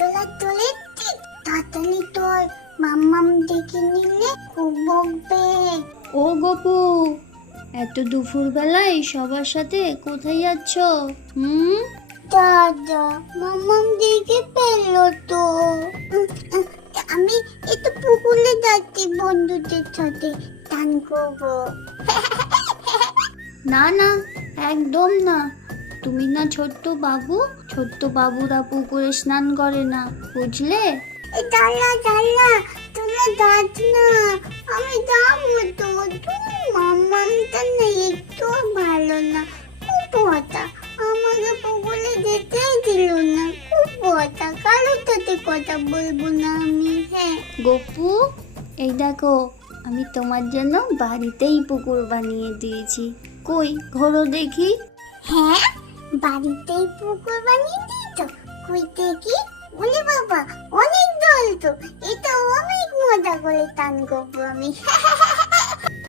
তোলা তোলে ঠিক তাড়াতাড়ি তোর মাম্মাম ডেকে নিলে খুব বকবে। ও গপু, এত দুপুর বেলায় সবার সাথে কোথায় যাচ্ছ? দাদা মাম্মাম ডেকে ফেললো তো। আমি একটু পুকুরে যাচ্ছি বন্ধুদের সাথে টান করবো। না না, একদম না। তুমি না ছোট্ট বাবু, ছোট্ট বাবুরা পুকুরে স্নান করে না, বুঝলে? দাঁড়া দাঁড়া, তোরা যাস না, আমি যাবো তো। তুমি মাম্মামটা না একটু ভালো না, খুব বড়া। আমাকে পুকুরে যেতেই দিল না, খুব বড়া। কারোর সাথে কথা বলবো না আমি। হ্যাঁ গপু, এই দেখো, আমি তোমার জন্য বাড়িতেই পুকুর বানিয়ে দিয়েছি। কই ঘোরো দেখি। হ্যাঁ, বাড়িতেই পুকুর বানিয়ে দিত। কই দেখি। বলে বাবা, অনেক জল তো, এটা অনেক মজা করে টান করবো আমি।